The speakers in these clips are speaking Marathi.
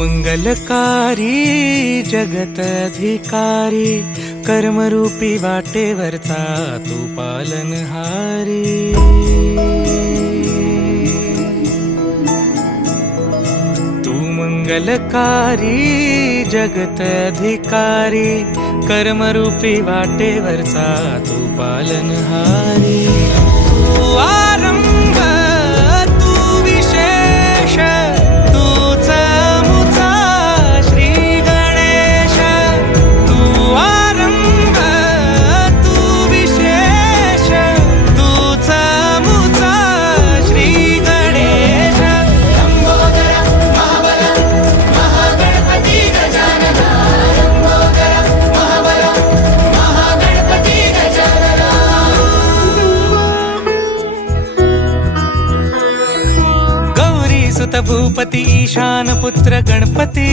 मंगलकारी जगतधिकारी कर्मरूपी वाटेवरचा तू पालनहारी। तू मंगलकारी जगतधिकारी कर्मरूपी वाटेवरचा तू पालनहारी। तू आरंभ तू विशेष तूच मुचा श्री गणेश। तू आरंभ तू विशेष तूच मुचा श्री गणेश। लंबोदर महाबल महागणपती गजानन। लंबोदर महाबल महागणपती गजानन। गौरी सुत भूपती ईशान पुत्र गणपती।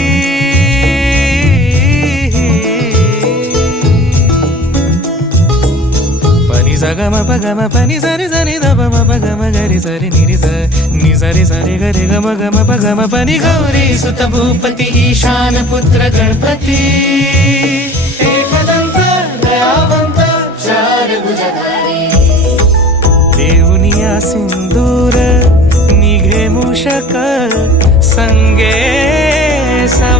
पनि सगम पगम पनि सरि सरि धप म पगम गरि सरि निरि स नि सरि सरि गरि गम गम पगम पनि। गौरी सुत भूपती ईशान पुत्र गणपती। एकदंत दयावंत चार भुजधारी। देऊनिया सिंदूर निघे मूषक संगे सवा।